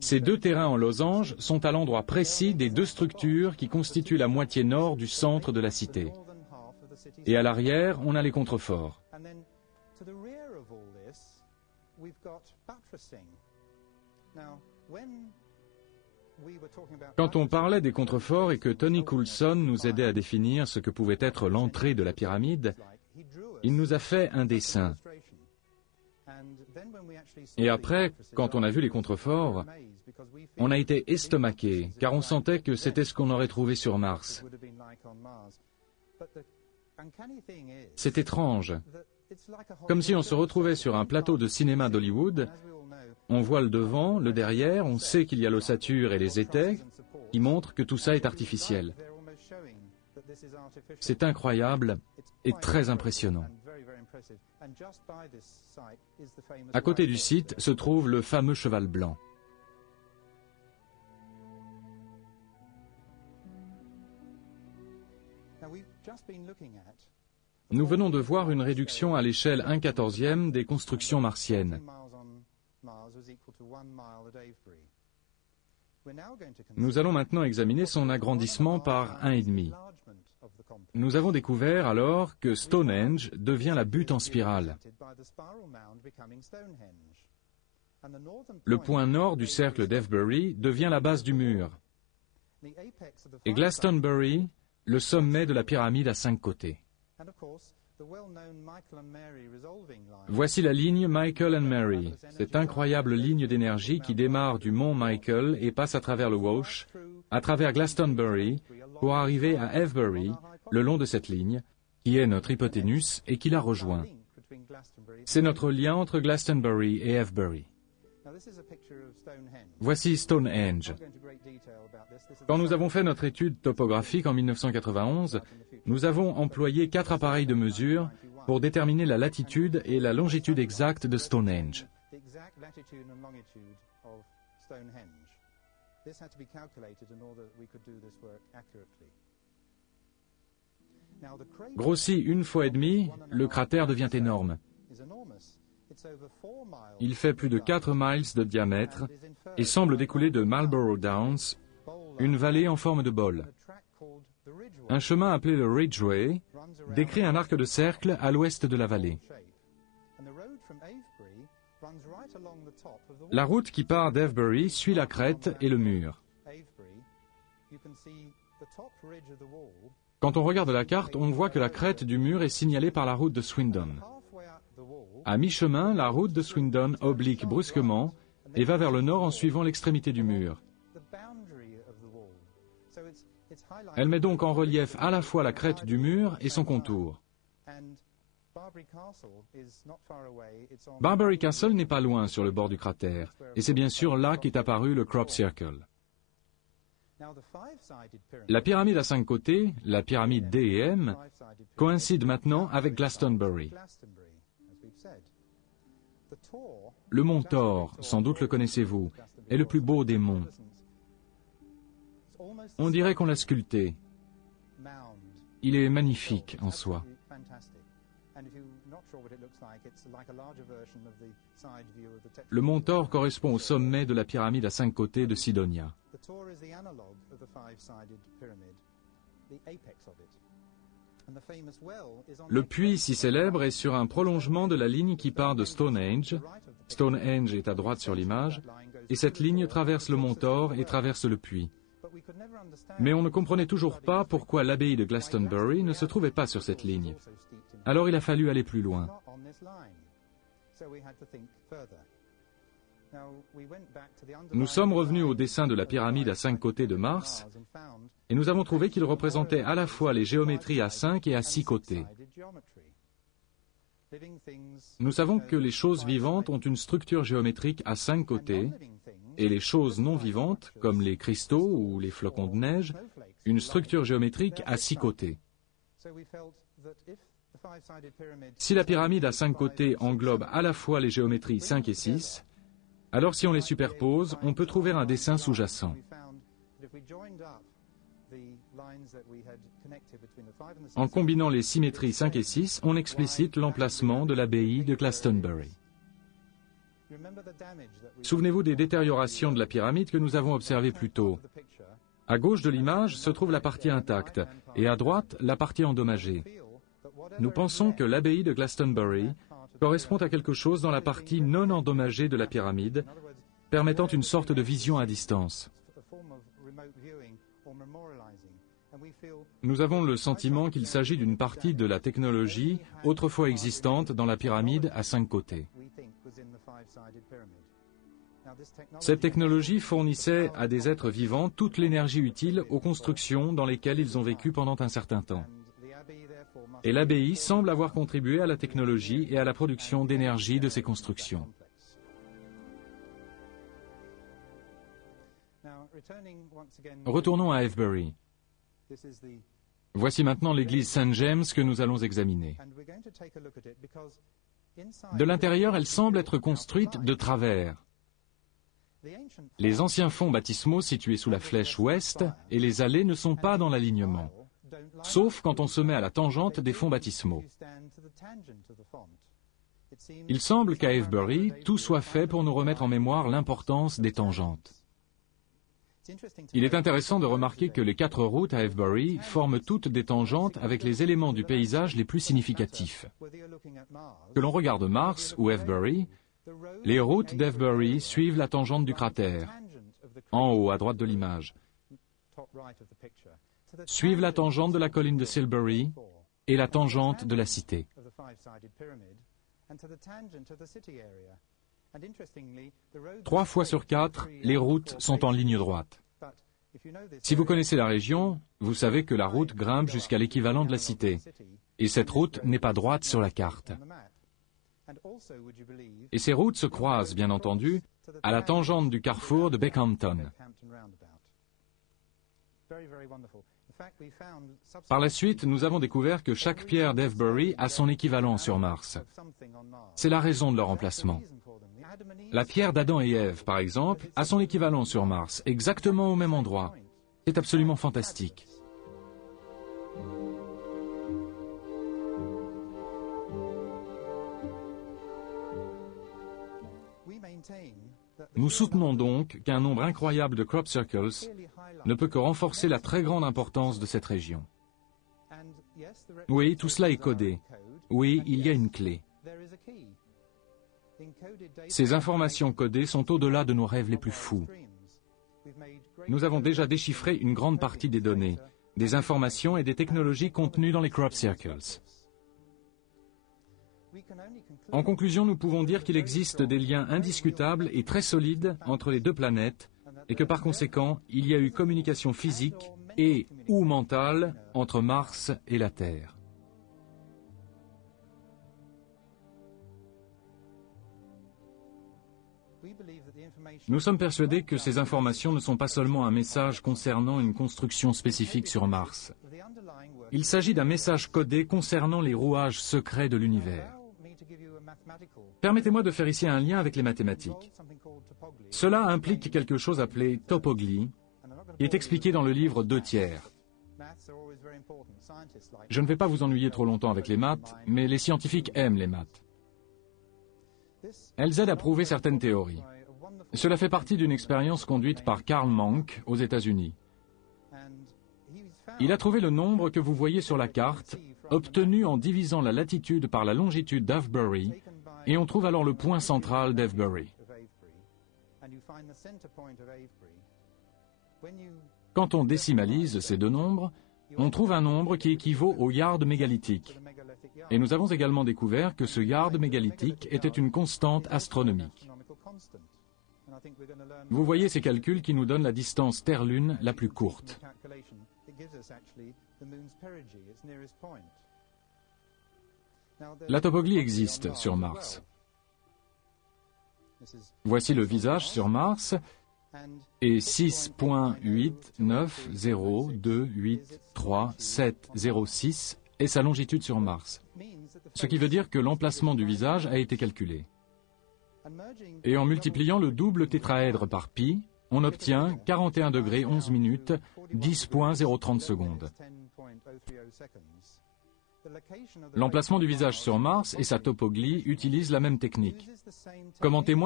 Ces deux terrains en losange sont à l'endroit précis des deux structures qui constituent la moitié nord du centre de la cité. Et à l'arrière, on a les contreforts. Quand on parlait des contreforts et que Tony Coulson nous aidait à définir ce que pouvait être l'entrée de la pyramide, il nous a fait un dessin. Et après, quand on a vu les contreforts, on a été estomaqué, car on sentait que c'était ce qu'on aurait trouvé sur Mars. C'est étrange, comme si on se retrouvait sur un plateau de cinéma d'Hollywood. On voit le devant, le derrière, on sait qu'il y a l'ossature et les étais, qui montrent que tout ça est artificiel. C'est incroyable et très impressionnant. À côté du site se trouve le fameux cheval blanc. Nous venons de voir une réduction à l'échelle 1/14e des constructions martiennes. Nous allons maintenant examiner son agrandissement par 1,5. Nous avons découvert alors que Stonehenge devient la butte en spirale. Le point nord du cercle d'Avebury devient la base du mur. Et Glastonbury, le sommet de la pyramide à 5 côtés. Voici la ligne Michael and Mary, cette incroyable ligne d'énergie qui démarre du mont Michael et passe à travers le Wash, à travers Glastonbury, pour arriver à Avebury, le long de cette ligne, qui est notre hypoténuse et qui la rejoint. C'est notre lien entre Glastonbury et Avebury. Voici Stonehenge. Quand nous avons fait notre étude topographique en 1991, nous avons employé 4 appareils de mesure pour déterminer la latitude et la longitude exacte de Stonehenge. Grossi 1,5 fois, le cratère devient énorme. Il fait plus de 4 miles de diamètre et semble découler de Marlborough Downs, une vallée en forme de bol. Un chemin appelé le Ridgeway décrit un arc de cercle à l'ouest de la vallée. La route qui part d'Avebury suit la crête et le mur. Quand on regarde la carte, on voit que la crête du mur est signalée par la route de Swindon. À mi-chemin, la route de Swindon oblique brusquement et va vers le nord en suivant l'extrémité du mur. Elle met donc en relief à la fois la crête du mur et son contour. Barbary Castle n'est pas loin sur le bord du cratère, et c'est bien sûr là qu'est apparu le Crop Circle. La pyramide à 5 côtés, la pyramide D et M, coïncide maintenant avec Glastonbury. Le mont Thor, sans doute le connaissez-vous, est le plus beau des monts. On dirait qu'on l'a sculpté. Il est magnifique en soi. Le mont Thor correspond au sommet de la pyramide à 5 côtés de Sidonia. Le puits si célèbre est sur un prolongement de la ligne qui part de Stonehenge. Stonehenge est à droite sur l'image, et cette ligne traverse le mont Thor et traverse le puits. Mais on ne comprenait toujours pas pourquoi l'abbaye de Glastonbury ne se trouvait pas sur cette ligne. Alors il a fallu aller plus loin. Nous sommes revenus au dessin de la pyramide à 5 côtés de Mars, et nous avons trouvé qu'il représentait à la fois les géométries à 5 et à 6 côtés. Nous savons que les choses vivantes ont une structure géométrique à 5 côtés, et les choses non vivantes, comme les cristaux ou les flocons de neige, une structure géométrique à 6 côtés. Si la pyramide à 5 côtés englobe à la fois les géométries 5 et 6, alors si on les superpose, on peut trouver un dessin sous-jacent. En combinant les symétries 5 et 6, on explicite l'emplacement de l'abbaye de Glastonbury. Souvenez-vous des détériorations de la pyramide que nous avons observées plus tôt. À gauche de l'image se trouve la partie intacte, et à droite, la partie endommagée. Nous pensons que l'abbaye de Glastonbury correspond à quelque chose dans la partie non endommagée de la pyramide, permettant une sorte de vision à distance. Nous avons le sentiment qu'il s'agit d'une partie de la technologie autrefois existante dans la pyramide à 5 côtés. Cette technologie fournissait à des êtres vivants toute l'énergie utile aux constructions dans lesquelles ils ont vécu pendant un certain temps. Et l'abbaye semble avoir contribué à la technologie et à la production d'énergie de ces constructions. Retournons à Avebury. Voici maintenant l'église Saint James que nous allons examiner. De l'intérieur, elle semble être construite de travers. Les anciens fonts baptismaux situés sous la flèche ouest et les allées ne sont pas dans l'alignement, sauf quand on se met à la tangente des fonts baptismaux. Il semble qu'à Avebury, tout soit fait pour nous remettre en mémoire l'importance des tangentes. Il est intéressant de remarquer que les 4 routes à Avebury forment toutes des tangentes avec les éléments du paysage les plus significatifs. Que l'on regarde Mars ou Avebury, les routes d'Avebury suivent la tangente du cratère, en haut à droite de l'image, suivent la tangente de la colline de Silbury et la tangente de la cité. 3 fois sur 4, les routes sont en ligne droite. Si vous connaissez la région, vous savez que la route grimpe jusqu'à l'équivalent de la cité, et cette route n'est pas droite sur la carte. Et ces routes se croisent, bien entendu, à la tangente du carrefour de Beckhampton. Par la suite, nous avons découvert que chaque pierre d'Avebury a son équivalent sur Mars. C'est la raison de leur emplacement. La pierre d'Adam et Ève, par exemple, a son équivalent sur Mars, exactement au même endroit. C'est absolument fantastique. Nous soutenons donc qu'un nombre incroyable de crop circles ne peut que renforcer la très grande importance de cette région. Oui, tout cela est codé. Oui, il y a une clé. Ces informations codées sont au-delà de nos rêves les plus fous. Nous avons déjà déchiffré une grande partie des données, des informations et des technologies contenues dans les crop circles. En conclusion, nous pouvons dire qu'il existe des liens indiscutables et très solides entre les 2 planètes et que par conséquent, il y a eu communication physique et ou mentale entre Mars et la Terre. Nous sommes persuadés que ces informations ne sont pas seulement un message concernant une construction spécifique sur Mars. Il s'agit d'un message codé concernant les rouages secrets de l'univers. Permettez-moi de faire ici un lien avec les mathématiques. Cela implique quelque chose appelé topoglie, qui est expliqué dans le livre 2 tiers. Je ne vais pas vous ennuyer trop longtemps avec les maths, mais les scientifiques aiment les maths. Elles aident à prouver certaines théories. Cela fait partie d'une expérience conduite par Karl Monk aux États-Unis. Il a trouvé le nombre que vous voyez sur la carte, obtenu en divisant la latitude par la longitude d'Avebury, et on trouve alors le point central d'Avebury. Quand on décimalise ces 2 nombres, on trouve un nombre qui équivaut au yard mégalithique. Et nous avons également découvert que ce yard mégalithique était une constante astronomique. Vous voyez ces calculs qui nous donnent la distance Terre-Lune la plus courte. La topoglie existe sur Mars. Voici le visage sur Mars et 6.8902837006 est sa longitude sur Mars. Ce qui veut dire que l'emplacement du visage a été calculé. Et en multipliant le double tétraèdre par pi, on obtient 41 degrés 11 minutes, 10.030 secondes. L'emplacement du visage sur Mars et sa topoglie utilisent la même technique. Comme en témoigne